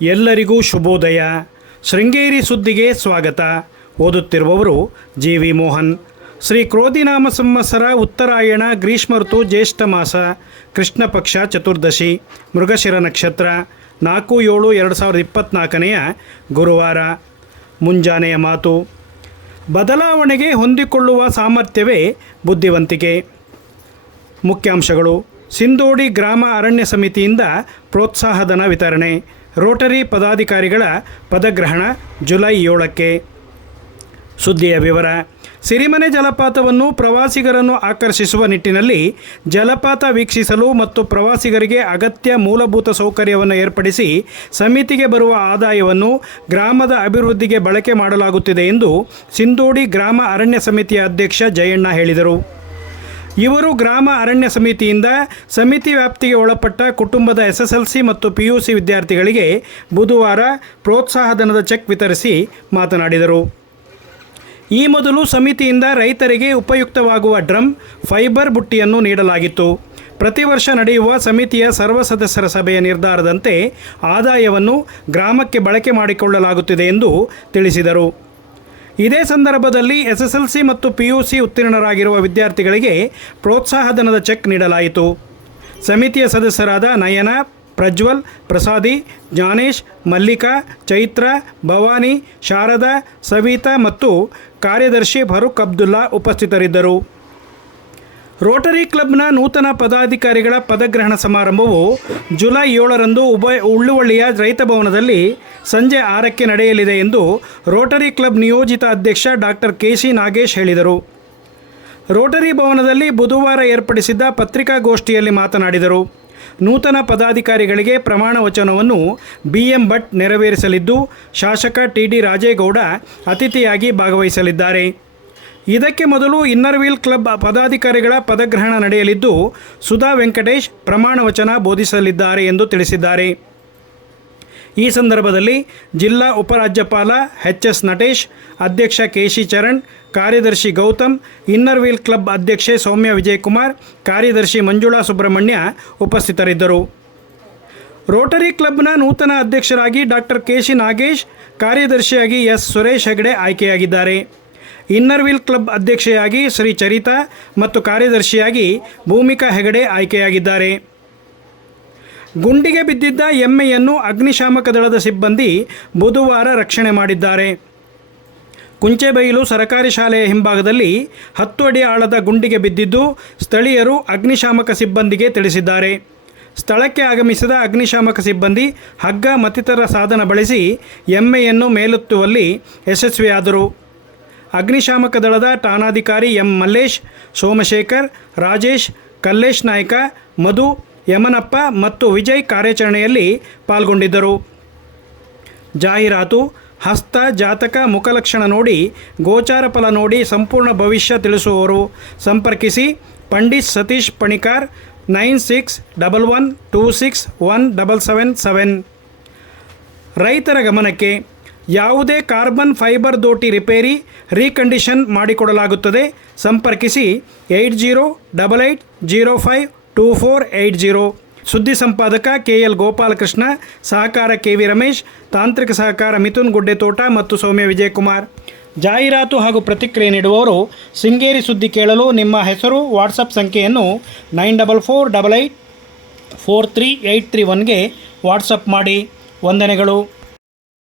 ಎಲ್ಲರಿಗೂ ಶುಭೋದಯ. ಶೃಂಗೇರಿ ಸುದ್ದಿಗೆ ಸ್ವಾಗತ. ಓದುತ್ತಿರುವವರು ಜಿ. ವಿ. ಮೋಹನ್. ಶ್ರೀ ಕ್ರೋಧಿನಾಮ ಸಂವತ್ಸರ ಉತ್ತರಾಯಣ ಗ್ರೀಷ್ಮ ಋತು ಜ್ಯೇಷ್ಠ ಮಾಸ ಕೃಷ್ಣ ಪಕ್ಷ ಚತುರ್ದಶಿ ಮೃಗಶಿರ ನಕ್ಷತ್ರ ನಾಲ್ಕು ಏಳು ಎರಡು ಸಾವಿರದ ಇಪ್ಪತ್ತ್ನಾಲ್ಕನೆಯ ಗುರುವಾರ. ಮುಂಜಾನೆಯ ಮಾತು. ಬದಲಾವಣೆಗೆ ಹೊಂದಿಕೊಳ್ಳುವ ಸಾಮರ್ಥ್ಯವೇ ಬುದ್ಧಿವಂತಿಕೆ. ಮುಖ್ಯಾಂಶಗಳು. ಸಿಂಧೋಡಿ ಗ್ರಾಮ ಅರಣ್ಯ ಸಮಿತಿಯಿಂದ ಪ್ರೋತ್ಸಾಹಧನ ವಿತರಣೆ. ರೋಟರಿ ಪದಾಧಿಕಾರಿಗಳ ಪದಗ್ರಹಣ ಜುಲೈ ಏಳಕ್ಕೆ. ಸುದ್ದಿಯ ವಿವರ. ಸಿರಿಮನೆ ಜಲಪಾತವನ್ನು ಪ್ರವಾಸಿಗರನ್ನು ಆಕರ್ಷಿಸುವ ನಿಟ್ಟಿನಲ್ಲಿ ಜಲಪಾತ ವೀಕ್ಷಿಸಲು ಮತ್ತು ಪ್ರವಾಸಿಗರಿಗೆ ಅಗತ್ಯ ಮೂಲಭೂತ ಸೌಕರ್ಯವನ್ನು ಏರ್ಪಡಿಸಿ ಸಮಿತಿಗೆ ಬರುವ ಆದಾಯವನ್ನು ಗ್ರಾಮದ ಅಭಿವೃದ್ಧಿಗೆ ಬಳಕೆ ಮಾಡಲಾಗುತ್ತಿದೆ ಎಂದು ಸಿಂದೋಡಿ ಗ್ರಾಮ ಅರಣ್ಯ ಸಮಿತಿಯ ಅಧ್ಯಕ್ಷ ಜಯಣ್ಣ ಹೇಳಿದರು. ಇವರು ಗ್ರಾಮ ಅರಣ್ಯ ಸಮಿತಿಯಿಂದ ಸಮಿತಿ ವ್ಯಾಪ್ತಿಗೆ ಒಳಪಟ್ಟ ಕುಟುಂಬದ ಎಸ್ಎಸ್ಎಲ್ಸಿ ಮತ್ತು ಪಿಯುಸಿ ವಿದ್ಯಾರ್ಥಿಗಳಿಗೆ ಬುಧವಾರ ಪ್ರೋತ್ಸಾಹಧನದ ಚೆಕ್ ವಿತರಿಸಿ ಮಾತನಾಡಿದರು. ಈ ಮೊದಲು ಸಮಿತಿಯಿಂದ ರೈತರಿಗೆ ಉಪಯುಕ್ತವಾಗುವ ಡ್ರಮ್, ಫೈಬರ್ ಬುಟ್ಟಿಯನ್ನು ನೀಡಲಾಗಿತ್ತು. ಪ್ರತಿ ವರ್ಷ ನಡೆಯುವ ಸಮಿತಿಯ ಸರ್ವ ಸದಸ್ಯರ ಸಭೆಯ ನಿರ್ಧಾರದಂತೆ ಆದಾಯವನ್ನು ಗ್ರಾಮಕ್ಕೆ ಬಳಕೆ ಮಾಡಿಕೊಳ್ಳಲಾಗುತ್ತಿದೆ ಎಂದು ತಿಳಿಸಿದರು. ಇದೇ ಸಂದರ್ಭದಲ್ಲಿ ಎಸ್ಎಸ್ಎಲ್ಸಿ ಮತ್ತು ಪಿಯುಸಿ ಉತ್ತೀರ್ಣರಾಗಿರುವ ವಿದ್ಯಾರ್ಥಿಗಳಿಗೆ ಪ್ರೋತ್ಸಾಹಧನದ ಚೆಕ್ ನೀಡಲಾಯಿತು. ಸಮಿತಿಯ ಸದಸ್ಯರಾದ ನಯನ, ಪ್ರಜ್ವಲ್, ಪ್ರಸಾದಿ, ಜ್ಞಾನೇಶ್, ಮಲ್ಲಿಕಾ, ಚೈತ್ರ, ಭವಾನಿ, ಶಾರದಾ, ಸವಿತಾ ಮತ್ತು ಕಾರ್ಯದರ್ಶಿ ಫರೂಕ್ ಅಬ್ದುಲ್ಲಾ ಉಪಸ್ಥಿತರಿದ್ದರು. ರೋಟರಿ ಕ್ಲಬ್ನ ನೂತನ ಪದಾಧಿಕಾರಿಗಳ ಪದಗ್ರಹಣ ಸಮಾರಂಭವು ಜುಲೈ ಏಳರಂದು ಉಭಯ ಉಳ್ಳುವಳ್ಳಿಯ ರೈತ ಭವನದಲ್ಲಿ ಸಂಜೆ ಆರಕ್ಕೆ ನಡೆಯಲಿದೆ ಎಂದು ರೋಟರಿ ಕ್ಲಬ್ ನಿಯೋಜಿತ ಅಧ್ಯಕ್ಷ ಡಾಕ್ಟರ್ ಕೆ ಸಿ ನಾಗೇಶ್ ಹೇಳಿದರು. ರೋಟರಿ ಭವನದಲ್ಲಿ ಬುಧವಾರ ಏರ್ಪಡಿಸಿದ್ದ ಪತ್ರಿಕಾಗೋಷ್ಠಿಯಲ್ಲಿ ಮಾತನಾಡಿದರು. ನೂತನ ಪದಾಧಿಕಾರಿಗಳಿಗೆ ಪ್ರಮಾಣ ವಚನವನ್ನು ಬಿ ಎಂ ಭಟ್ ನೆರವೇರಿಸಲಿದ್ದು, ಶಾಸಕ ಟಿ ಡಿ ರಾಜೇಗೌಡ ಅತಿಥಿಯಾಗಿ ಭಾಗವಹಿಸಲಿದ್ದಾರೆ. ಇದಕ್ಕೆ ಮೊದಲು ಇನ್ನರ್ ವೀಲ್ ಕ್ಲಬ್ ಪದಾಧಿಕಾರಿಗಳ ಪದಗ್ರಹಣ ನಡೆಯಲಿದ್ದು, ಸುಧಾ ವೆಂಕಟೇಶ್ ಪ್ರಮಾಣ ವಚನ ಬೋಧಿಸಲಿದ್ದಾರೆ ಎಂದು ತಿಳಿಸಿದ್ದಾರೆ. ಈ ಸಂದರ್ಭದಲ್ಲಿ ಜಿಲ್ಲಾ ಉಪರಾಜ್ಯಪಾಲ ಎಚ್ ಎಸ್ ನಟೇಶ್, ಅಧ್ಯಕ್ಷ ಕೆ ಸಿ ಚರಣ್, ಕಾರ್ಯದರ್ಶಿ ಗೌತಮ್, ಇನ್ನರ್ ವೀಲ್ ಕ್ಲಬ್ ಅಧ್ಯಕ್ಷೆ ಸೌಮ್ಯ ವಿಜಯಕುಮಾರ್, ಕಾರ್ಯದರ್ಶಿ ಮಂಜುಳಾ ಸುಬ್ರಹ್ಮಣ್ಯ ಉಪಸ್ಥಿತರಿದ್ದರು. ರೋಟರಿ ಕ್ಲಬ್ನ ನೂತನ ಅಧ್ಯಕ್ಷರಾಗಿ ಡಾಕ್ಟರ್ ಕೆ ಸಿ ನಾಗೇಶ್, ಕಾರ್ಯದರ್ಶಿಯಾಗಿ ಎಸ್. ಸುರೇಶ್ ಹೆಗಡೆ ಆಯ್ಕೆಯಾಗಿದ್ದಾರೆ. ಇನ್ನರ್ ವೀಲ್ ಕ್ಲಬ್ ಅಧ್ಯಕ್ಷೆಯಾಗಿ ಶ್ರೀ ಚರಿತಾ ಮತ್ತು ಕಾರ್ಯದರ್ಶಿಯಾಗಿ ಭೂಮಿಕಾ ಹೆಗಡೆ ಆಯ್ಕೆಯಾಗಿದ್ದಾರೆ. ಗುಂಡಿಗೆ ಬಿದ್ದಿದ್ದ ಎಮ್ಮೆಯನ್ನು ಅಗ್ನಿಶಾಮಕ ದಳದ ಸಿಬ್ಬಂದಿ ಬುಧವಾರ ರಕ್ಷಣೆ ಮಾಡಿದ್ದಾರೆ. ಕುಂಚೆಬೈಲು ಸರಕಾರಿ ಶಾಲೆಯ ಹಿಂಭಾಗದಲ್ಲಿ ಹತ್ತು ಅಡಿ ಆಳದ ಗುಂಡಿಗೆ ಬಿದ್ದಿದ್ದು ಸ್ಥಳೀಯರು ಅಗ್ನಿಶಾಮಕ ಸಿಬ್ಬಂದಿಗೆ ತಿಳಿಸಿದ್ದಾರೆ. ಸ್ಥಳಕ್ಕೆ ಆಗಮಿಸಿದ ಅಗ್ನಿಶಾಮಕ ಸಿಬ್ಬಂದಿ ಹಗ್ಗ ಮತ್ತಿತರ ಸಾಧನ ಬಳಸಿ ಎಮ್ಮೆಯನ್ನು ಮೇಲೆತ್ತುವಲ್ಲಿ ಯಶಸ್ವಿಯಾದರು. ಅಗ್ನಿಶಾಮಕ ದಳದ ಠಾಣಾಧಿಕಾರಿ ಎಂ ಮಲ್ಲೇಶ್, ಸೋಮಶೇಖರ್, ರಾಜೇಶ್, ಕಲ್ಲೇಶ್ ನಾಯ್ಕ, ಮಧು, ಯಮನಪ್ಪ ಮತ್ತು ವಿಜಯ್ ಕಾರ್ಯಾಚರಣೆಯಲ್ಲಿ ಪಾಲ್ಗೊಂಡಿದ್ದರು. ಜಾಹೀರಾತು, ಹಸ್ತ, ಜಾತಕ ಮುಖಲಕ್ಷಣ ನೋಡಿ, ಗೋಚಾರ ಫಲ ನೋಡಿ ಸಂಪೂರ್ಣ ಭವಿಷ್ಯ ತಿಳಿಸುವವರು. ಸಂಪರ್ಕಿಸಿ Pandit Satish Panikar, nine six double one two six one double seven seven. ರೈತರ ಗಮನಕ್ಕೆ ಯಾವುದೇ ಕಾರ್ಬನ್ ಫೈಬರ್ ದೋಟಿ ರಿಪೇರಿ, ರೀಕಂಡೀಷನ್ ಮಾಡಿಕೊಡಲಾಗುತ್ತದೆ. ಸಂಪರ್ಕಿಸಿ eight zero, double eight zero five, two four eight zero. ಸುದ್ದಿ ಸಂಪಾದಕ ಕೆ ಎಲ್ ಗೋಪಾಲಕೃಷ್ಣ, ಸಹಕಾರ ಕೆ ವಿ ರಮೇಶ್, ತಾಂತ್ರಿಕ ಸಹಕಾರ ಮಿಥುನ್ ಗುಡ್ಡೆತೋಟ ಮತ್ತು ಸೌಮ್ಯ ವಿಜಯಕುಮಾರ್. ಜಾಹೀರಾತು ಹಾಗೂ ಪ್ರತಿಕ್ರಿಯೆ ನೀಡುವವರು ಶೃಂಗೇರಿ ಸುದ್ದಿ ಕೇಳಲು ನಿಮ್ಮ ಹೆಸರು, ವಾಟ್ಸಪ್ ಸಂಖ್ಯೆಯನ್ನು nine double four, double eight four three eight three ಒನ್ಗೆ WhatsApp ಮಾಡಿ. ವಂದನೆಗಳು.